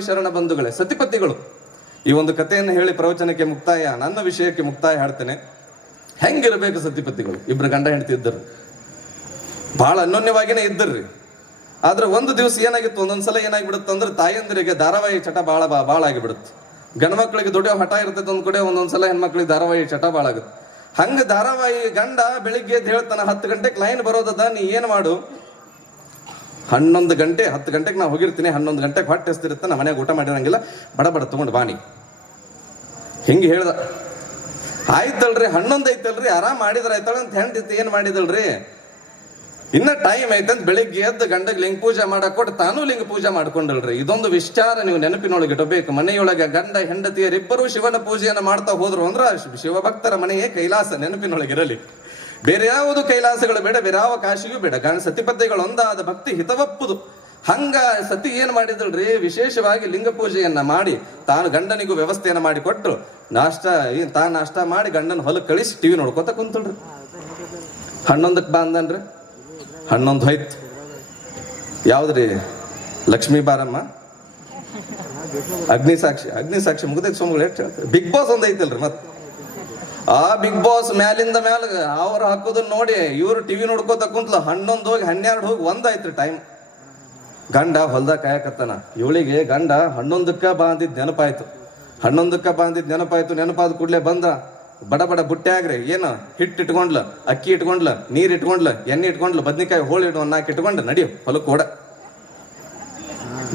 ಶರಣ ಬಂಧುಗಳೇ, ಸತಿಪತಿಗಳು. ಈ ಒಂದು ಕಥೆಯನ್ನು ಹೇಳಿ ಪ್ರವಚನಕ್ಕೆ ಮುಕ್ತಾಯ, ನನ್ನ ವಿಷಯಕ್ಕೆ ಮುಕ್ತಾಯ ಹಾಡ್ತೇನೆ. ಹೆಂಗಿರಬೇಕು ಸತಿಪತಿಗಳು? ಇಬ್ರು ಗಂಡ ಹೆಂಡತಿ ಇದ್ದರು. ಬಹಳ ಅನ್ಯೋನ್ಯವಾಗಿನೇ ಇದ್ದರ್ರಿ ಆದ್ರೆ ಒಂದು ದಿವಸ ಏನಾಗಿತ್ತು? ಒಂದೊಂದ್ಸಲ ಏನಾಗಿಬಿಡುತ್ತೆ ಅಂದ್ರೆ ತಾಯಂದಿರಿಗೆ ಧಾರಾವಾಹಿ ಚಟ ಬಹಳ ಬಹಳ ಆಗಿಬಿಡುತ್ತೆ. ಗಂಡ ಮಕ್ಕಳಿಗೆ ದೊಡ್ಡ ಹಠ ಇರ್ತೈತೆ ಒಂದ್ ಕಡೆ ಒಂದೊಂದ್ಸಲ ಹೆಣ್ಮಕ್ಳಿಗೆ ಧಾರಾವಾಹಿ ಚಟ ಬಹಳ ಆಗುತ್ತೆ. ಹಂಗ ಧಾರಾವಾಹಿ ಗಂಡ ಬೆಳಿಗ್ಗೆ ಹೇಳ್ತಾನ, ಹತ್ತು ಗಂಟೆಗೆ ಲೈನ್ ಬರೋದದ, ನೀ ಏನ್ ಮಾಡು? ಹನ್ನೊಂದು ಗಂಟೆ, ಹತ್ತು ಗಂಟೆಗೆ ನಾವು ಹೋಗಿರ್ತೀನಿ. ಹನ್ನೊಂದು ಗಂಟೆಗೆ ಹೊಟ್ಟೆ ಹಸ್ತಿರುತ್ತೆ ನಮ್ಮ ಮನೆಗೆ ಊಟ ಮಾಡಿರಂಗಿಲ್ಲ. ಬಡ ಬಡ ತಗೊಂಡು ಬಾನಿ ಹಿಂಗೆ ಹೇಳ್ದ. ಆಯ್ತಲ್ರಿ, ಹನ್ನೊಂದು ಐತಲ್ರಿ, ಆರಾಮ್ ಮಾಡಿದ್ರೆ ಆಯ್ತಾಳ ಅಂತ ಹೆಂಡತಿ ಏನು ಮಾಡಿದಲ್ರಿ? ಇನ್ನ ಟೈಮ್ ಐತಂತ ಬೆಳಿಗ್ಗೆ ಎದ್ದು ಗಂಡಗ್ ಲಿಂಗ ಪೂಜೆ ಮಾಡಕ್ ಕೊಟ್ಟು ತಾನು ಲಿಂಗ ಪೂಜೆ ಮಾಡ್ಕೊಂಡಲ್ರಿ. ಇದೊಂದು ವಿಚಾರ ನೀವು ನೆನಪಿನೊಳಗೆ ಇಡಬೇಕು. ಮನೆಯೊಳಗೆ ಗಂಡ, ಹೆಂಡತಿಯರಿಬ್ಬರು ಶಿವನ ಪೂಜೆಯನ್ನು ಮಾಡ್ತಾ ಹೋದ್ರು ಅಂದ್ರ ಶಿವಭಕ್ತರ ಮನೆಯೇ ಕೈಲಾಸ ನೆನಪಿನೊಳಗೆ ಇರಲಿ ಬೇರೆ ಯಾವುದು ಕೈಲಾಸಗಳು ಬೇಡ, ಬೇರೆ ಯಾವ ಕಾಶಿಗೂ ಬೇಡ. ಕಾರಣ ಸತಿಪತಿಗಳು ಒಂದಾದ ಭಕ್ತಿ ಹಿತವಪ್ಪುದು. ಹಂಗ ಸತಿ ಏನ್ ಮಾಡಿದಳ್ರಿ ವಿಶೇಷವಾಗಿ ಲಿಂಗ ಪೂಜೆಯನ್ನ ಮಾಡಿ, ತಾನು ಗಂಡನಿಗೂ ವ್ಯವಸ್ಥೆಯನ್ನ ಮಾಡಿ ಕೊಟ್ಟು ನಾಷ್ಟ ತಾನು ನಾಷ್ಟ ಮಾಡಿ ಗಂಡನ ಹೊಲಕ್ಕೆ ಕಳಿಸಿ ಟಿವಿ ನೋಡ್ಕೊತ ಕುಂತಳ್ರಿ. ಹನ್ನೊಂದಕ್ಕೆ ಬಾ ಅಂದನ್ರಿ. ಹನ್ನೊಂದು ಹೋಯ್ತು. ಯಾವ್ದ್ರಿ? ಲಕ್ಷ್ಮೀ ಬಾರಮ್ಮ? ಅಗ್ನಿ ಸಾಕ್ಷಿ ಅಗ್ನಿ ಸಾಕ್ಷಿ ಮುಗ್ದಕ್ಕೆ ಸೋಮಗಳು ಎಷ್ಟು ಹೇಳ್ತಾರೆ. ಬಿಗ್ ಬಾಸ್ ಒಂದ್ ಐತಲ್ರಿ ಮತ್ ಆ ಬಿಗ್ ಬಾಸ್ ಮ್ಯಾಲಿಂದ ಮ್ಯಾಲ ಅವ್ರು ಹಾಕೋದನ್ನ ನೋಡಿ ಇವ್ರು ಟಿವಿ ನೋಡ್ಕೋತ ಕುಂತ್ಲ ಹನ್ನೊಂದು ಹೋಗಿ ಹನ್ನೆರಡು ಹೋಗಿ ಒಂದಾಯ್ತು ಟೈಮ್ ಗಂಡ ಹೊಲ್ದಾಗ ಕಾಯಕತ್ತಾನ. ಇವಳಿಗೆ ಗಂಡ ಹನ್ನೊಂದಕ್ಕ ಬಾಂದಿದ್ ನೆನಪಾಯ್ತು. ಹನ್ನೊಂದಕ್ಕ ಬಾಂದಿದ್ ನೆನಪಾಯ್ತು. ನೆನಪಾದ ಕೂಡ್ಲೆ ಬಂದ. ಬಡ ಬಡ ಬುಟ್ಟೆ ಆಗ್ರಿ. ಏನು? ಹಿಟ್ಟು ಇಟ್ಕೊಂಡ್ಲ, ಅಕ್ಕಿ ಇಟ್ಕೊಂಡ್ಲ, ನೀರ್ ಇಟ್ಕೊಂಡ್ಲ, ಎಣ್ಣೆ ಇಟ್ಕೊಂಡ್ಲ, ಬದ್ನಿಕಾಯಿ ಹೋಳಿ ಇಟ್ಟು ನಾಲ್ಕು ಇಟ್ಕೊಂಡ್ ನಡಿಯೋ ಹೊಲಕ್ಕೆ ಕೂಡ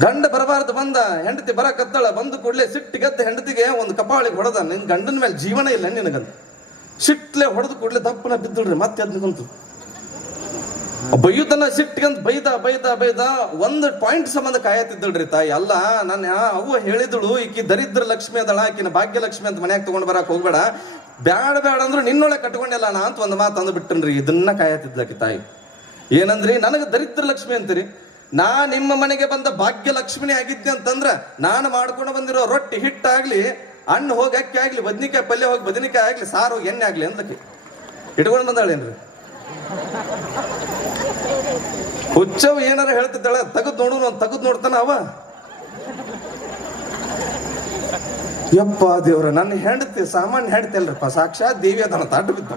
ಗಂಡ ಬರಬಾರ್ದು ಬಂದ. ಹೆಂಡತಿ ಬರಕತ್ತಳ. ಬಂದು ಕೂಡ್ಲೆ ಸಿಟ್ಟಿಗತ್ತ ಹೆಂಡತಿಗೆ ಒಂದು ಕಪಾಳಿಗೆ ಹೊಡೆದ. ನಿನ್ ಗಂಡನ ಮೇಲೆ ಜೀವನ ಇಲ್ಲ ನಿನಗಂತ. ಸಿಟ್ಲೆ ಹೊಡೆದು ಕೂಡಲೇ ದಪ್ಪನ ಬಿದ್ದಳ್ರಿ, ಮತ್ತೆ ಅದ್ನ ಕುಂತು. ಬೈಯುದನ್ನ ಸಿಟ್ಟಿಗಂತ ಬೈದ ಬೈದ ಬೈದ ಒಂದು ಪಾಯಿಂಟ್ ಸಂಬಂಧ ಕಾಯತಿದ್ದಳ್ರಿ ತಾಯಿ. ಅಲ್ಲ ನನ್ನ ಅವು ಹೇಳಿದಳು, ಈಕಿ ದರಿದ್ರ ಲಕ್ಷ್ಮಿ ಅದಳ ಆಕಿನ ಭಾಗ್ಯ ಲಕ್ಷ್ಮಿ ಅಂತ ಮನ್ಯಾಗ ತಗೊಂಡ್ ಬರಕ್ ಹೋಗ್ಬೇಡ. ಬ್ಯಾಡ ಬ್ಯಾಡ ಅಂದ್ರು ನಿನ್ನೊಳಗೆ ಕಟ್ಕೊಂಡಿಲ್ಲ ನಾ ಅಂತ ಒಂದು ಮಾತು ಅಂದು ಬಿಟ್ಟನ್ರಿ, ಇದನ್ನ ಕಾಯತಿದ್ದಕ್ಕೆ ತಾಯಿ. ಏನಂದ್ರಿ, ನನಗೆ ದರಿದ್ರ ಲಕ್ಷ್ಮಿ ಅಂತೀರಿ? ನಾ ನಿಮ್ಮ ಮನೆಗೆ ಬಂದ ಭಾಗ್ಯ ಲಕ್ಷ್ಮಿನೇ ಆಗಿದ್ದೆ ಅಂತಂದ್ರ ನಾನು ಮಾಡ್ಕೊಂಡು ಬಂದಿರೋ ರೊಟ್ಟಿ ಹಿಟ್ಟಾಗ್ಲಿ ಹಣ್ಣು ಹೋಗಿ ಅಕ್ಕಿ ಆಗ್ಲಿ, ಬದ್ನಿಕಾಯಿ ಪಲ್ಯ ಹೋಗಿ ಬದನಿಕಾಯಿ ಆಗ್ಲಿ, ಸಾರು ಹೋಗಿ ಎಣ್ಣೆ ಆಗ್ಲಿ ಅಂದಕ್ಕೆ ಇಟ್ಕೊಂಡು ಬಂದಾಳೇನ್ರಿ? ಹುಚ್ಚವ್ ಏನಾರ ಹೇಳ್ತಿದ್ದಾಳೆ, ತಗದು ನೋಡು ನಾನು ತೆಗೆದ್ ನೋಡ್ತಾನ ಅವ. ಯಪ್ಪ ದೇವ್ರ, ನನ್ನ ಹೆಂಡತಿ ಸಾಮಾನ್ಯ ಹೆಂಡತಿ ಅಲ್ರಪ್ಪ, ಸಾಕ್ಷಾತ್ ದೇವಿ ಅದನ್ನ ತಾಟ ಬಿದ್ದ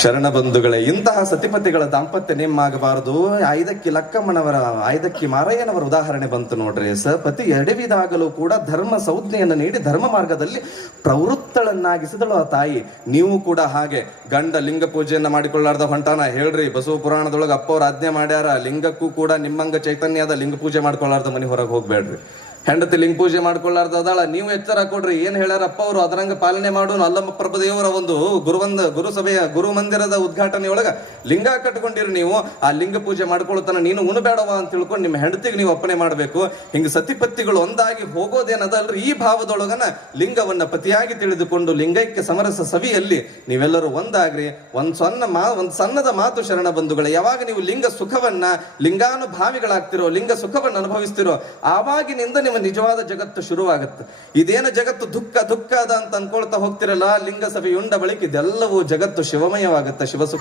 ಶರಣ ಬಂಧುಗಳೇ, ಇಂತಹ ಸತಿಪತಿಗಳ ದಾಂಪತ್ಯ ನಿಮ್ಮಾಗಬಾರದು. ಐದಕ್ಕಿ ಲಕ್ಕಮ್ಮನವರ, ಐದಕ್ಕಿ ಮಾರಯ್ಯನವರ ಉದಾಹರಣೆ ಬಂತು ನೋಡ್ರಿ. ಸಪತಿ ಎಡವಿದಾಗಲೂ ಕೂಡ ಧರ್ಮ ಸಂಜ್ಞೆಯನ್ನು ನೀಡಿ ಧರ್ಮ ಮಾರ್ಗದಲ್ಲಿ ಪ್ರವೃತ್ತಳನ್ನಾಗಿಸಿದಳು ಆ ತಾಯಿ. ನೀವು ಕೂಡ ಹಾಗೆ ಗಂಡ ಲಿಂಗ ಪೂಜೆಯನ್ನ ಮಾಡಿಕೊಳ್ಳಾರ್ದ ಹೊಂಟಾನ? ಹೇಳ್ರಿ, ಬಸವ ಪುರಾಣದೊಳಗೆ ಅಪ್ಪವ್ರ ಆಜ್ಞೆ ಮಾಡ್ಯಾರ. ಲಿಂಗಕ್ಕೂ ಕೂಡ ನಿಮ್ಮಂಗ ಚೈತನ್ಯದ ಲಿಂಗ ಪೂಜೆ ಮಾಡ್ಕೊಳ್ಳಾರ್ದ ಮನೆ ಹೊರಗೆ ಹೋಗ್ಬೇಡ್ರಿ. ಹೆಂಡತಿ ಲಿಂಗ ಪೂಜೆ ಮಾಡ್ಕೊಳ್ಳಾರ್ದ ಅದಾಳ. ನೀವು ಎಚ್ಚರ ಕೊಡ್ರಿ. ಏನ್ ಹೇಳ್ಯಾರಪ್ಪ ಅವರು? ಅದರಂಗ ಪಾಲನೆ ಮಾಡು ಅಲ್ಲಮ್ಮ ಪ್ರಭುದೇವರ ಒಂದು ಗುರುವಂದ ಗುರುಸಭೆಯ ಗುರು ಮಂದಿರದ ಉದ್ಘಾಟನೆಯೊಳಗ ಲಿಂಗ ಕಟ್ಕೊಂಡಿರಿ ನೀವು. ಆ ಲಿಂಗ ಪೂಜೆ ಮಾಡ್ಕೊಳ್ತಾನ ನೀನು ಉಣಬೇಡವಾ ಅಂತ ತಿಳ್ಕೊಂಡು ನಿಮ್ಮ ಹೆಂಡತಿಗೆ ನೀವು ಅಪ್ಪಣೆ ಮಾಡ್ಬೇಕು. ಹಿಂಗ ಸತಿಪತ್ತಿಗಳು ಒಂದಾಗಿ ಹೋಗೋದೇನದಲ್ರಿ? ಈ ಭಾವದೊಳಗನ ಲಿಂಗವನ್ನ ಪತಿಯಾಗಿ ತಿಳಿದುಕೊಂಡು ಲಿಂಗೈಕ್ಯ ಸಮರಸ ಸವಿಯಲ್ಲಿ ನೀವೆಲ್ಲರೂ ಒಂದಾಗ್ರಿ. ಒಂದ್ ಸಣ್ಣ ಮಾ, ಒಂದ್ ಸಣ್ಣದ ಮಾತು ಶರಣ ಬಂಧುಗಳ, ಯಾವಾಗ ನೀವು ಲಿಂಗ ಸುಖವನ್ನ, ಲಿಂಗಾನುಭಾವಿಗಳಾಗ್ತಿರೋ, ಲಿಂಗ ಸುಖವನ್ನ ಅನುಭವಿಸ್ತಿರೋ, ಆವಾಗಿನಿಂದ ನಿಮ್ಮ ನಿಜವಾದ ಜಗತ್ತು ಶುರುವಾಗುತ್ತೆ. ಇದೇನು ಜಗತ್ತು ದುಃಖ ದುಃಖ ಅದ ಅಂತ ಅನ್ಕೊಳ್ತಾ ಹೋಗ್ತಿರಲ್ಲ, ಲಿಂಗ ಸಭೆಯುಂಡ ಬಳಿಕ ಇದೆಲ್ಲವೂ ಜಗತ್ತು ಶಿವಮಯವಾಗುತ್ತೆ, ಶಿವಸು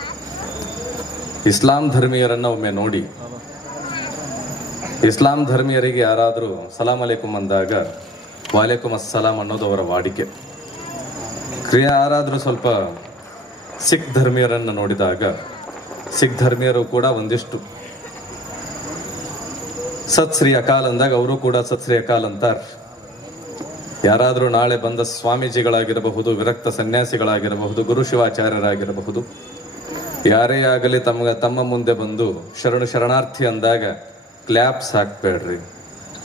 ಇಸ್ಲಾಂ ಧರ್ಮೀಯರನ್ನ ಒಮ್ಮೆ ನೋಡಿ. ಇಸ್ಲಾಂ ಧರ್ಮೀಯರಿಗೆ ಯಾರಾದರೂ ಸಲಾಂ ಅಂದಾಗ, ವಾಲೇಕುಂ ಅಸ್ಸಲಾಂ ಅನ್ನೋದು ಅವರ ವಾಡಿಕೆ. ಕ್ರಿಯೆ ಯಾರಾದರೂ ಸ್ವಲ್ಪ ಸಿಖ್ ಧರ್ಮೀಯರನ್ನು ನೋಡಿದಾಗ, ಸಿಖ್ ಧರ್ಮೀಯರು ಕೂಡ ಒಂದಿಷ್ಟು. ಸತ್ ಶ್ರೀ ಅಕಾಲ್ ಅಂದಾಗ ಅವರು ಕೂಡ ಸತ್ ಶ್ರೀ ಅಕಾಲ್ ಅಂತಾರೆ ಯಾರಾದರೂ ನಾಳೆ ಬಂದ ಸ್ವಾಮೀಜಿಗಳಾಗಿರಬಹುದು, ವಿರಕ್ತ ಸನ್ಯಾಸಿಗಳಾಗಿರಬಹುದು, ಗುರು ಶಿವಾಚಾರ್ಯರಾಗಿರಬಹುದು, ಯಾರೇ ಆಗಲಿ ತಮ್ಮ ತಮ್ಮ ಮುಂದೆ ಬಂದು ಶರಣು ಶರಣಾರ್ಥಿ ಅಂದಾಗ ಕ್ಲ್ಯಾಪ್ಸ್ ಹಾಕ್ಬೇಡ್ರಿ.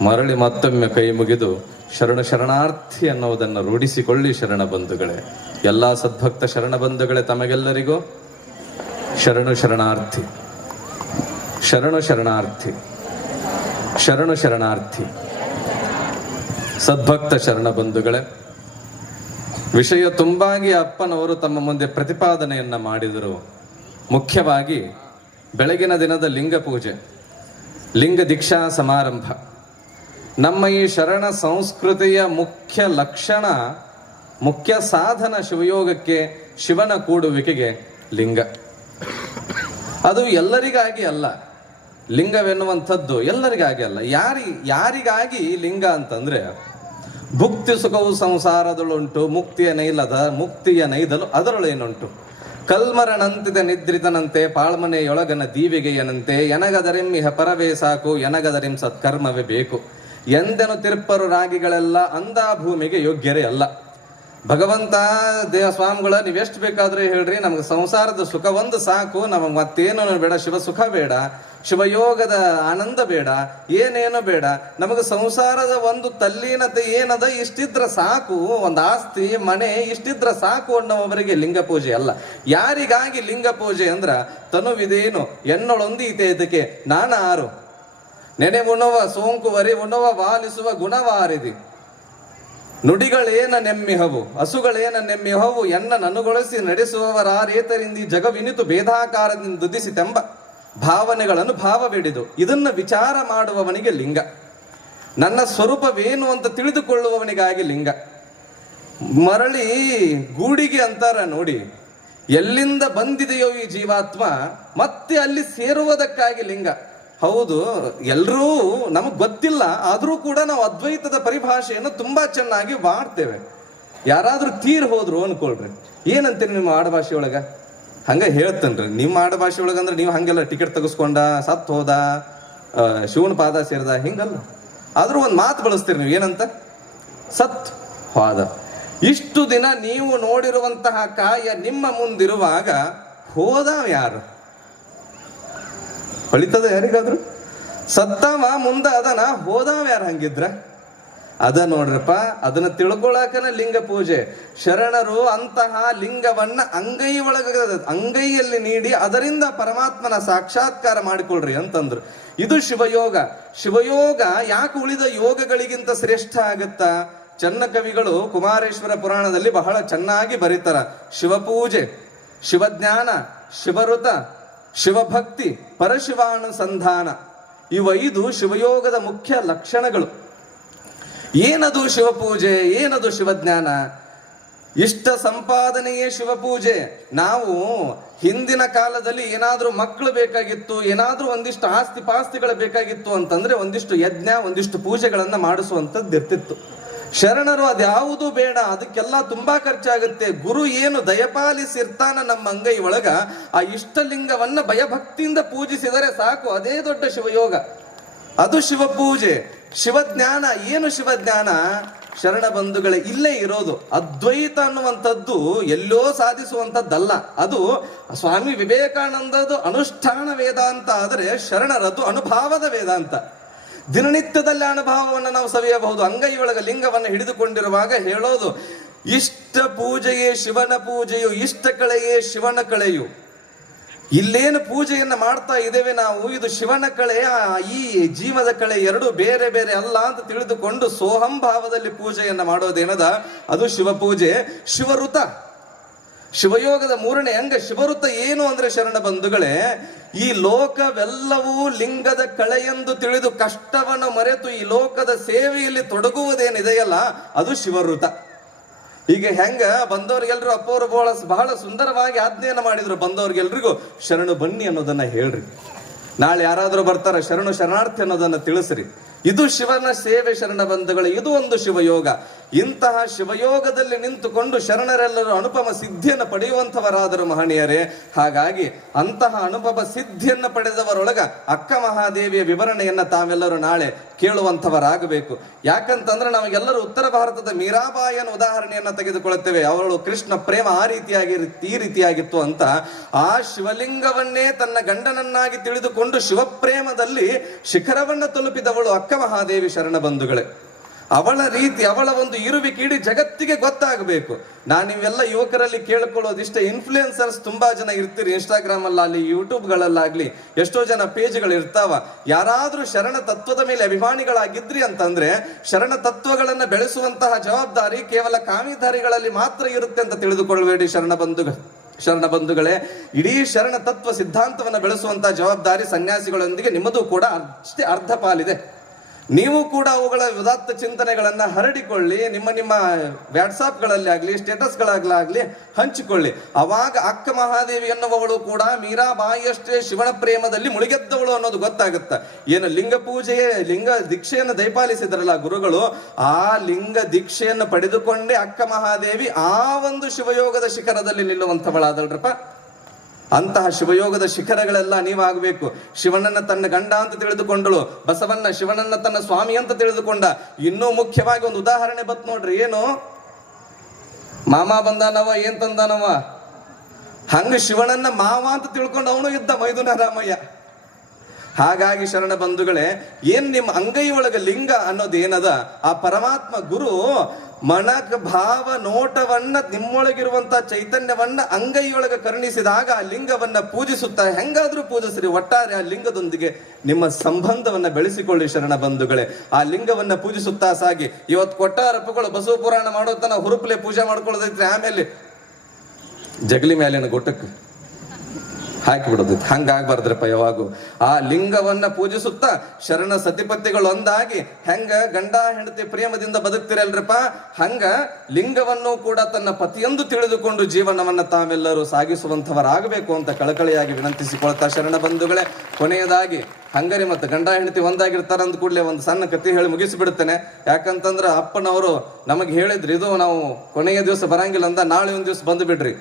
ಮರಳಿ ಮತ್ತೊಮ್ಮೆ ಕೈ ಮುಗಿದು ಶರಣ ಶರಣಾರ್ಥಿ ಅನ್ನೋದನ್ನು ರೂಢಿಸಿಕೊಳ್ಳಿ ಶರಣ ಬಂಧುಗಳೇ. ಎಲ್ಲಾ ಸದ್ಭಕ್ತ ಶರಣ ಬಂಧುಗಳೇ ತಮಗೆಲ್ಲರಿಗೂ ಶರಣು ಶರಣಾರ್ಥಿ. ಶರಣು ಶರಣಾರ್ಥಿ. ಶರಣು ಶರಣಾರ್ಥಿ. ಸದ್ಭಕ್ತ ಶರಣ ಬಂಧುಗಳೇ, ವಿಷಯ ತುಂಬಾಗಿ ಅಪ್ಪನವರು ತಮ್ಮ ಮುಂದೆ ಪ್ರತಿಪಾದನೆಯನ್ನ ಮಾಡಿದರು. ಮುಖ್ಯವಾಗಿ ಬೆಳಗಿನ ದಿನದ ಲಿಂಗ ಪೂಜೆ, ಲಿಂಗ ದೀಕ್ಷಾ ಸಮಾರಂಭ. ನಮ್ಮ ಈ ಶರಣ ಸಂಸ್ಕೃತಿಯ ಮುಖ್ಯ ಲಕ್ಷಣ, ಮುಖ್ಯ ಸಾಧನ ಶಿವಯೋಗಕ್ಕೆ ಶಿವನ ಕೂಡುವಿಕೆಗೆ ಲಿಂಗ. ಅದು ಎಲ್ಲರಿಗಾಗಿ ಅಲ್ಲ ಲಿಂಗವೆನ್ನುವಂಥದ್ದು ಎಲ್ಲರಿಗಾಗಿ ಅಲ್ಲ. ಯಾರಿ, ಯಾರಿಗಾಗಿ ಲಿಂಗ ಅಂತಂದ್ರೆ ಭುಕ್ತಿ ಸುಖವು ಸಂಸಾರದಳುಂಟು ಮುಕ್ತಿಯ ನೈಲದ ಮುಕ್ತಿಯ ನೈದಲು ಅದರೊಳೇನುಂಟು ಕಲ್ಮರನಂತಿದ ನಿದ್ರಿತನಂತೆ, ಪಾಳ್ಮನೆಯೊಳಗನ ದೀವಿಗೆಯನಂತೆ ಎನಗದರೆಮ್ಮಿಹ ಪರವೇ ಸಾಕು ಎನಗದರಿಂ ಸತ್ಕರ್ಮವೇ ಬೇಕು. ಎಂದೆನು ತಿರ್ಪರು ರಾಗಿಗಳೆಲ್ಲ ಅಂದಾ ಭೂಮಿಗೆ ಯೋಗ್ಯರೇ ಅಲ್ಲ. ಭಗವಂತ ದೇವ ಸ್ವಾಮಿಗಳ ನೀವೆಷ್ಟು ಬೇಕಾದ್ರೆ ಹೇಳ್ರಿ, ನಮ್ಗೆ ಸಂಸಾರದ ಸುಖ ಒಂದು ಸಾಕು, ನಮಗೆ ಮತ್ತೇನು ಬೇಡ, ಶಿವ ಸುಖ ಬೇಡ, ಶಿವಯೋಗದ ಆನಂದ ಬೇಡ, ಏನೇನು ಬೇಡ, ನಮಗೆ ಸಂಸಾರದ ಒಂದು ತಲ್ಲೀನತೆ ಏನದ ಇಷ್ಟಿದ್ರ ಸಾಕು, ಒಂದು ಆಸ್ತಿ, ಮನೆ ಇಷ್ಟಿದ್ರ ಸಾಕು ಅನ್ನೋವರಿಗೆ ಲಿಂಗ ಪೂಜೆ ಅಲ್ಲ. ಯಾರಿಗಾಗಿ ಲಿಂಗ ಪೂಜೆ ಅಂದ್ರ, ತನುವಿದೇನು ಇದೆ ಇದಕ್ಕೆ, ನಾನಾರು. ನೆನೆ ಉಣವ ಸೋಂಕು ವರಿ, ಉಣ್ಣುವ ವಾಲಿಸುವ ಗುಣವಾರಿದಿ. ನುಡಿಗಳೇನ ನೆಮ್ಮಿಹವು, ಹಸುಗಳೇನ ನೆಮ್ಮಿಹವು, ಎನ್ನ ನನುಗೊಳಿಸಿ ನಡೆಸುವವರಾರೇತರಿಂದಿ ಜಗವಿನಿತು ಭೇದಾಕಾರದಿಂದ ದುದಿಸಿತೆಂಬ ಭಾವನೆಗಳನ್ನು ಭಾವವಿಡಿದು, ಇದನ್ನು ವಿಚಾರ ಮಾಡುವವನಿಗೆ ಲಿಂಗ. ನನ್ನ ಸ್ವರೂಪವೇನು ಅಂತ ತಿಳಿದುಕೊಳ್ಳುವವನಿಗಾಗಿ ಲಿಂಗ. ಮರಳಿ ಗೂಡಿಗೆ ಅಂತಾರ ನೋಡಿ, ಎಲ್ಲಿಂದ ಬಂದಿದೆಯೋ ಈ ಜೀವಾತ್ಮ, ಮತ್ತೆ ಅಲ್ಲಿ ಸೇರುವುದಕ್ಕಾಗಿ ಲಿಂಗ. ಹೌದು ಎಲ್ಲರೂ ನಮಗ್ ಗೊತ್ತಿಲ್ಲ, ಆದರೂ ಕೂಡ ನಾವು ಅದ್ವೈತದ ಪರಿಭಾಷೆಯನ್ನು ತುಂಬಾ ಚೆನ್ನಾಗಿ ಮಾಡ್ತೇವೆ. ಯಾರಾದ್ರೂ ತೀರ್ ಹೋದ್ರು ಅನ್ಕೊಳ್ರಿ. ಏನಂತೀರಿ ನಿಮ್ಮ ಆಡಭಾಷೆ ಒಳಗ? ಹಂಗ ಹೇಳ್ತನ್ರಿ. ನಿಮ್ಮ ಆಡಭಾಷೆ ಒಳಗ ಅಂದ್ರೆ ನೀವು ಹಂಗೆಲ್ಲ ಟಿಕೆಟ್ ತೆಗೆಸ್ಕೊಂಡ, ಸತ್ ಹೋದ ಶಿವನ ಪಾದ ಸೇರಿದ, ಹಿಂಗಲ್ಲ. ಆದ್ರೂ ಒಂದ್ ಮಾತು ಬಳಸ್ತೀರಿ ನೀವು, ಏನಂತ? ಸತ್ ಹೋದ ಇಷ್ಟು ದಿನ ನೀವು ನೋಡಿರುವಂತಹ ಕಾಯ ನಿಮ್ಮ ಮುಂದಿರುವಾಗ ಹೋದ ಯಾರು? ಹೊಳಿತದ ಯಾರಿಗಾದ್ರು? ಸತ್ತವ ಮುಂದ ಅದನ ಹೋದಾವ ಯಾರು ಹಂಗಿದ್ರ? ಅದ ನೋಡ್ರಪ್ಪ, ಅದನ್ನ ತಿಳ್ಕೊಳಕನ ಲಿಂಗ ಪೂಜೆ. ಶರಣರು ಅಂತಹ ಲಿಂಗವನ್ನ ಅಂಗೈ ಒಳಗ ಅಂಗೈಯಲ್ಲಿ ನೀಡಿ ಅದರಿಂದ ಪರಮಾತ್ಮನ ಸಾಕ್ಷಾತ್ಕಾರ ಮಾಡಿಕೊಳ್ರಿ ಅಂತಂದ್ರು. ಇದು ಶಿವಯೋಗ. ಶಿವಯೋಗ ಯಾಕೆ ಉಳಿದ ಯೋಗಗಳಿಗಿಂತ ಶ್ರೇಷ್ಠ ಆಗತ್ತಾ? ಚನ್ನ ಕವಿಗಳು ಕುಮಾರೇಶ್ವರ ಪುರಾಣದಲ್ಲಿ ಬಹಳ ಚೆನ್ನಾಗಿ ಬರೀತಾರ. ಶಿವಪೂಜೆ, ಶಿವಜ್ಞಾನ, ಶಿವಋತ ಶಿವಭಕ್ತಿ, ಪರಶಿವಾನುಸಂಧಾನ. ಇವೈದು ಶಿವಯೋಗದ ಮುಖ್ಯ ಲಕ್ಷಣಗಳು. ಏನದು ಶಿವಪೂಜೆ, ಏನದು ಶಿವಜ್ಞಾನ? ಇಷ್ಟ ಸಂಪಾದನೆಯೇ ಶಿವಪೂಜೆ. ನಾವು ಹಿಂದಿನ ಕಾಲದಲ್ಲಿ ಏನಾದರೂ ಮಕ್ಕಳು ಬೇಕಾಗಿತ್ತು, ಏನಾದರೂ ಒಂದಿಷ್ಟು ಆಸ್ತಿ ಪಾಸ್ತಿಗಳು ಬೇಕಾಗಿತ್ತು ಅಂತಂದ್ರೆ ಒಂದಿಷ್ಟು ಯಜ್ಞ, ಒಂದಿಷ್ಟು ಪೂಜೆಗಳನ್ನು ಮಾಡಿಸುವಂತದ್ದು ಇರ್ತಿತ್ತು ಶರಣರು ಅದ್ಯಾವುದು ಬೇಡ, ಅದಕ್ಕೆಲ್ಲ ತುಂಬಾ ಖರ್ಚಾಗುತ್ತೆ. ಗುರು ಏನು ದಯಪಾಲಿಸಿರ್ತಾನ ನಮ್ಮ ಅಂಗೈ ಒಳಗ, ಆ ಇಷ್ಟಲಿಂಗವನ್ನ ಭಯಭಕ್ತಿಯಿಂದ ಪೂಜಿಸಿದರೆ ಸಾಕು, ಅದೇ ದೊಡ್ಡ ಶಿವಯೋಗ. ಅದು ಶಿವಪೂಜೆ. ಶಿವಜ್ಞಾನ, ಏನು ಶಿವಜ್ಞಾನ? ಶರಣ ಬಂಧುಗಳೇ, ಇಲ್ಲೇ ಇರೋದು. ಅದ್ವೈತ ಅನ್ನುವಂಥದ್ದು ಎಲ್ಲೋ ಸಾಧಿಸುವಂಥದ್ದಲ್ಲ. ಅದು ಸ್ವಾಮಿ ವಿವೇಕಾನಂದದು ಅನುಷ್ಠಾನ ವೇದಾಂತ, ಆದರೆ ಶರಣರದು ಅನುಭಾವದ ವೇದಾಂತ. ದಿನನಿತ್ಯದಲ್ಲಿ ಅನುಭವವನ್ನು ನಾವು ಸವಿಯಬಹುದು. ಅಂಗೈ ಒಳಗ ಲಿಂಗವನ್ನು ಹಿಡಿದುಕೊಂಡಿರುವಾಗ ಹೇಳೋದು, ಇಷ್ಟ ಪೂಜೆಯೇ ಶಿವನ ಪೂಜೆಯು, ಇಷ್ಟ ಕಳೆಯೇ ಶಿವನ ಕಳೆಯು. ಇಲ್ಲೇನು ಪೂಜೆಯನ್ನು ಮಾಡ್ತಾ ಇದ್ದೇವೆ ನಾವು, ಇದು ಶಿವನ ಕಳೆ ಈ ಜೀವದ ಕಳೆ ಎರಡು ಬೇರೆ ಬೇರೆ ಅಲ್ಲ ಅಂತ ತಿಳಿದುಕೊಂಡು ಸೋಹಂ ಭಾವದಲ್ಲಿ ಪೂಜೆಯನ್ನು ಮಾಡೋದೇನದ? ಅದು ಶಿವಪೂಜೆ. ಶಿವಋತ. ಶಿವಯೋಗದ ಮೂರನೇ ಅಂಗ ಶಿವವೃತ್ತ ಏನು ಅಂದ್ರೆ ಶರಣ ಬಂಧುಗಳೇ, ಈ ಲೋಕವೆಲ್ಲವೂ ಲಿಂಗದ ಕಳೆಯೆಂದು ತಿಳಿದು ಕಷ್ಟವನ್ನು ಮರೆತು ಈ ಲೋಕದ ಸೇವೆಯಲ್ಲಿ ತೊಡಗುವುದೇನಿದೆಯಲ್ಲ, ಅದು ಶಿವವೃತ ಈಗ ಹೆಂಗ ಬಂದವ್ರಿಗೆಲ್ರು ಅಪ್ಪವ್ರು ಬಹಳ ಬಹಳ ಸುಂದರವಾಗಿ ಆಜ್ಞೆಯನ್ನು ಮಾಡಿದ್ರು ಬಂದವ್ರಿಗೆಲ್ರಿಗೂ, ಶರಣು ಬನ್ನಿ ಅನ್ನೋದನ್ನ ಹೇಳ್ರಿ. ನಾಳೆ ಯಾರಾದರೂ ಬರ್ತಾರ, ಶರಣು ಶರಣಾರ್ಥಿ ಅನ್ನೋದನ್ನ ತಿಳಿಸ್ರಿ. ಇದು ಶಿವನ ಸೇವೆ ಶರಣ ಬಂಧುಗಳು, ಇದು ಒಂದು ಶಿವಯೋಗ. ಇಂತಹ ಶಿವಯೋಗದಲ್ಲಿ ನಿಂತುಕೊಂಡು ಶರಣರೆಲ್ಲರೂ ಅನುಪಮ ಸಿದ್ಧಿಯನ್ನು ಪಡೆಯುವಂಥವರಾದರು ಮಹನೀಯರೇ. ಹಾಗಾಗಿ ಅಂತಹ ಅನುಪಮ ಸಿದ್ಧಿಯನ್ನು ಪಡೆದವರೊಳಗ ಅಕ್ಕ ಮಹಾದೇವಿಯ ವಿವರಣೆಯನ್ನ ತಾವೆಲ್ಲರೂ ನಾಳೆ ಕೇಳುವಂಥವರಾಗಬೇಕು. ಯಾಕಂತಂದ್ರೆ ನಮಗೆಲ್ಲರೂ ಉತ್ತರ ಭಾರತದ ಮೀರಾಬಾಯಿನ ಉದಾಹರಣೆಯನ್ನ ತೆಗೆದುಕೊಳ್ಳುತ್ತೇವೆ. ಅವಳು ಕೃಷ್ಣ ಪ್ರೇಮ ಆ ರೀತಿಯಾಗಿ ಈ ರೀತಿಯಾಗಿತ್ತು ಅಂತ. ಆ ಶಿವಲಿಂಗವನ್ನೇ ತನ್ನ ಗಂಡನನ್ನಾಗಿ ತಿಳಿದುಕೊಂಡು ಶಿವಪ್ರೇಮದಲ್ಲಿ ಶಿಖರವನ್ನ ತಲುಪಿದವಳು ಅಕ್ಕ ಮಹಾದೇವಿ ಶರಣ ಬಂಧುಗಳೇ. ಅವಳ ರೀತಿ, ಅವಳ ಒಂದು ಇರುವಿಕೆ ಇಡೀ ಜಗತ್ತಿಗೆ ಗೊತ್ತಾಗಬೇಕು. ನಾನು ನೀವೆಲ್ಲ ಯುವಕರಲ್ಲಿ ಕೇಳ್ಕೊಳ್ಳೋದಿಷ್ಟ ಇನ್ಫ್ಲೂಯೆನ್ಸರ್ಸ್ ತುಂಬಾ ಜನ ಇರ್ತೀರಿ. ಇನ್ಸ್ಟಾಗ್ರಾಮ್ ಅಲ್ಲಾಗ್ಲಿ ಯೂಟ್ಯೂಬ್ ಗಳಲ್ಲಾಗ್ಲಿ, ಎಷ್ಟೋ ಜನ ಪೇಜ್ಗಳು ಇರ್ತಾವ ಯಾರಾದ್ರೂ ಶರಣ ತತ್ವದ ಮೇಲೆ ಅಭಿಮಾನಿಗಳಾಗಿದ್ರಿ ಅಂತಂದ್ರೆ, ಶರಣ ತತ್ವಗಳನ್ನ ಬೆಳೆಸುವಂತಹ ಜವಾಬ್ದಾರಿ ಕೇವಲ ಕಾಮಿಧಾರಿಗಳಲ್ಲಿ ಮಾತ್ರ ಇರುತ್ತೆ ಅಂತ ತಿಳಿದುಕೊಳ್ಳಬೇಡಿ ಶರಣ ಬಂಧುಗಳು ಶರಣ ಬಂಧುಗಳೇ. ಇಡೀ ಶರಣ ತತ್ವ ಸಿದ್ಧಾಂತವನ್ನು ಬೆಳೆಸುವಂತಹ ಜವಾಬ್ದಾರಿ ಸನ್ಯಾಸಿಗಳೊಂದಿಗೆ ನಿಮ್ಮದು ಕೂಡ ಅಷ್ಟೇ ಅರ್ಧ ಪಾಲಿದೆ. ನೀವು ಕೂಡ ಅವುಗಳ ಉದಾತ್ತ ಚಿಂತನೆಗಳನ್ನ ಹರಡಿಕೊಳ್ಳಿ, ನಿಮ್ಮ ನಿಮ್ಮ ವ್ಯಾಟ್ಸಾಪ್ಗಳಲ್ಲಿ ಆಗ್ಲಿ, ಸ್ಟೇಟಸ್ಗಳಾಗ್ಲಾಗ್ಲಿ ಹಂಚಿಕೊಳ್ಳಿ. ಅವಾಗ ಅಕ್ಕ ಮಹಾದೇವಿ ಎನ್ನುವವಳು ಕೂಡ ಮೀರಾಬಾಯಿಯಷ್ಟೇ ಶಿವನ ಪ್ರೇಮದಲ್ಲಿ ಮುಳುಗೆದ್ದವಳು ಅನ್ನೋದು ಗೊತ್ತಾಗುತ್ತ. ಏನು ಲಿಂಗ ಪೂಜೆಯೇ, ಲಿಂಗ ದೀಕ್ಷೆಯನ್ನು ದಯಪಾಲಿಸಿದ್ರಲ್ಲ ಗುರುಗಳು, ಆ ಲಿಂಗ ದೀಕ್ಷೆಯನ್ನು ಪಡೆದುಕೊಂಡೇ ಅಕ್ಕ ಮಹಾದೇವಿ ಆ ಒಂದು ಶಿವಯೋಗದ ಶಿಖರದಲ್ಲಿ ನಿಲ್ಲುವಂಥವಳಾದಳ್ರಪ್ಪ. ಅಂತಹ ಶಿವಯೋಗದ ಶಿಖರಗಳೆಲ್ಲ ನೀವಾಗಬೇಕು. ಶಿವನನ್ನ ತನ್ನ ಗಂಡ ಅಂತ ತಿಳಿದುಕೊಂಡಳು. ಬಸವಣ್ಣ ಶಿವನನ್ನ ತನ್ನ ಸ್ವಾಮಿ ಅಂತ ತಿಳಿದುಕೊಂಡ. ಇನ್ನೂ ಮುಖ್ಯವಾಗಿ ಒಂದು ಉದಾಹರಣೆ ಬತ್ ನೋಡ್ರಿ. ಏನು? ಮಾಮ ಬಂದಾನವ, ಏನ್ ತಂದಾನವ? ಹಂಗ ಶಿವನನ್ನ ಮಾವ ಅಂತ ತಿಳ್ಕೊಂಡು ಅವನು ಇದ್ದ ಮೈದುನ ರಾಮಯ್ಯ. ಹಾಗಾಗಿ ಶರಣ ಬಂಧುಗಳೇ, ಏನ್ ನಿಮ್ಮ ಅಂಗೈ ಒಳಗ ಲಿಂಗ ಅನ್ನೋದು ಏನದ ಆ ಪರಮಾತ್ಮ ಗುರು ಮನಕ ಭಾವ ನೋಟವನ್ನ ನಿಮ್ಮೊಳಗಿರುವಂತ ಚೈತನ್ಯವನ್ನ ಅಂಗೈಯೊಳಗ ಕರುಣಿಸಿದಾಗ ಆ ಲಿಂಗವನ್ನ ಪೂಜಿಸುತ್ತಾ ಹೆಂಗಾದ್ರೂ ಪೂಜಿಸ್ರಿ, ಒಟ್ಟಾರೆ ಆ ಲಿಂಗದೊಂದಿಗೆ ನಿಮ್ಮ ಸಂಬಂಧವನ್ನ ಬೆಳೆಸಿಕೊಳ್ಳಿ ಶರಣ ಬಂಧುಗಳೇ. ಆ ಲಿಂಗವನ್ನ ಪೂಜಿಸುತ್ತಾ ಸಾಗಿ. ಇವತ್ತು ಕೊಟ್ಟಾರಪ್ಪುಗಳು ಬಸವ ಪುರಾಣ ಮಾಡೋತನ ಹುರುಪ್ಲೆ ಪೂಜೆ ಮಾಡ್ಕೊಳ್ಳೋದೈತ್ರಿ ಆಮೇಲೆ ಜಗಲಿ ಮೇಲಿನ ಗೊಟ್ಟಕ್ಕೆ ಹಾಕಿ ಬಿಡೋದು ಹಂಗಾಗ್ಬಾರ್ದ್ರಪ್ಪ ಯಾವಾಗೂ. ಆ ಲಿಂಗವನ್ನ ಪೂಜಿಸುತ್ತಾ ಶರಣ ಸತಿಪತಿಗಳು ಒಂದಾಗಿ ಹೆಂಗ ಗಂಡ, ಹೆಂಡತಿ ಪ್ರೇಮದಿಂದ ಬದುಕ್ತಿರಲ್ರಪ್ಪ? ಹಂಗ ಲಿಂಗವನ್ನು ಕೂಡ ತನ್ನ ಪತಿಯೆಂದು ತಿಳಿದುಕೊಂಡು ಜೀವನವನ್ನ ತಾವೆಲ್ಲರೂ ಸಾಗಿಸುವಂತವರಾಗಬೇಕು ಅಂತ ಕಳಕಳಿಯಾಗಿ ವಿನಂತಿಸಿಕೊಳ್ತಾ ಶರಣ ಬಂಧುಗಳೇ, ಕೊನೆಯದಾಗಿ ಹಂಗರಿ ಮತ್ತು ಗಂಡ, ಹೆಂಡತಿ ಒಂದಾಗಿರ್ತಾರ ಅಂದ ಕೂಡಲೇ ಒಂದು ಸಣ್ಣ ಕಥೆ ಹೇಳಿ ಮುಗಿಸಿಬಿಡ್ತೇನೆ ಯಾಕಂತಂದ್ರ ಅಪ್ಪನವರು ನಮಗೆ ಹೇಳಿದ್ರು, ಇದು ನಾವು ಕೊನೆಯ ದಿವಸ ಬರಂಗಿಲ್ಲ ಅಂದ, ನಾಳೆ ಒಂದು ದಿವಸ ಬಂದು ಬಿಡ್ರಿ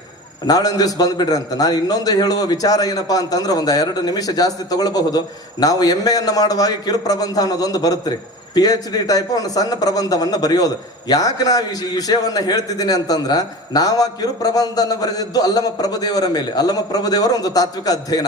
ನಾಳೆ ಒಂದ್ ದಿವಸ ಬಂದ್ಬಿಡ್ರಿ ಅಂತ ನಾನು ಇನ್ನೊಂದು ಹೇಳುವ ವಿಚಾರ ಏನಪ್ಪಾ ಅಂತಂದ್ರೆ ಒಂದು ಎರಡು ನಿಮಿಷ ಜಾಸ್ತಿ ತಗೊಳ್ಬಹುದು. ನಾವು ಎಮ್ಮೆಯನ್ನ ಮಾಡುವಾಗ ಕಿರು ಪ್ರಬಂಧ ಅನ್ನೋದೊಂದು ಬರುತ್ತೆ ಪಿ ಎಚ್ ಡಿ ಟೈಪ್ ಒಂದು ಸಣ್ಣ ಪ್ರಬಂಧವನ್ನ ಬರೆಯೋದು. ಯಾಕೆ ನಾವು ಈ ವಿಷಯವನ್ನ ಹೇಳ್ತಿದ್ದೀನಿ ಅಂತಂದ್ರೆ, ನಾವು ಆ ಕಿರು ಪ್ರಬಂಧನ ಬರೆದಿದ್ದು ಅಲ್ಲಮ ಪ್ರಭುದೇವರ ಮೇಲೆ. ಅಲ್ಲಮ ಪ್ರಭುದೇವರ ಒಂದು ತಾತ್ವಿಕ ಅಧ್ಯಯನ.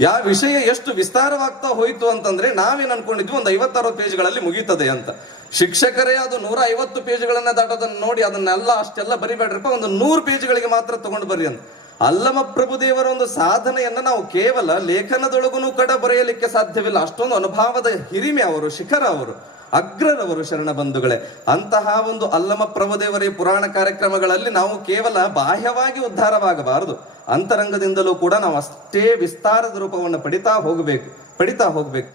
ಯಾವ ವಿಷಯ ಎಷ್ಟು ವಿಸ್ತಾರವಾಗ್ತಾ ಹೋಯಿತು ಅಂತಂದ್ರೆ ನಾವೇನ್ ಅನ್ಕೊಂಡಿದ್ವಿ, ಒಂದು ಐವತ್ತಾರು ಪೇಜ್ಗಳಲ್ಲಿ ಮುಗೀತದೆ ಅಂತ. ಶಿಕ್ಷಕರೇ, ಅದು ನೂರ ಐವತ್ತು ಪೇಜ್ಗಳನ್ನ ದಾಟೋದನ್ನ ನೋಡಿ ಅದನ್ನೆಲ್ಲ ಅಷ್ಟೆಲ್ಲ ಬರಿಬೇಡ್ರಪ್ಪ, ಒಂದು ನೂರು ಪೇಜ್ಗಳಿಗೆ ಮಾತ್ರ ತಗೊಂಡು ಬರ್ರಿ ಅಂತ. ಅಲ್ಲಮ ಪ್ರಭುದೇವರ ಒಂದು ಸಾಧನೆಯನ್ನ ನಾವು ಕೇವಲ ಲೇಖನದೊಳಗೂ ಕಡ ಬರೆಯಲಿಕ್ಕೆ ಸಾಧ್ಯವಿಲ್ಲ. ಅಷ್ಟೊಂದು ಅನುಭವದ ಹಿರಿಮೆ ಅವರು, ಶಿಖರ ಅವರು, ಅಗ್ರರವರು ಶರಣ ಬಂಧುಗಳೇ. ಅಂತಹ ಒಂದು ಅಲ್ಲಮ ಪ್ರಭುದೇವರ ಪುರಾಣ ಕಾರ್ಯಕ್ರಮಗಳಲ್ಲಿ ನಾವು ಕೇವಲ ಬಾಹ್ಯವಾಗಿ ಉದ್ಧಾರವಾಗಬಾರದು. ಅಂತರಂಗದಿಂದಲೂ ಕೂಡ ನಾವು ಅಷ್ಟೇ ವಿಸ್ತಾರದ ರೂಪವನ್ನು ಪಡಿತಾ ಹೋಗಬೇಕು, ಪಡಿತಾ ಹೋಗ್ಬೇಕು.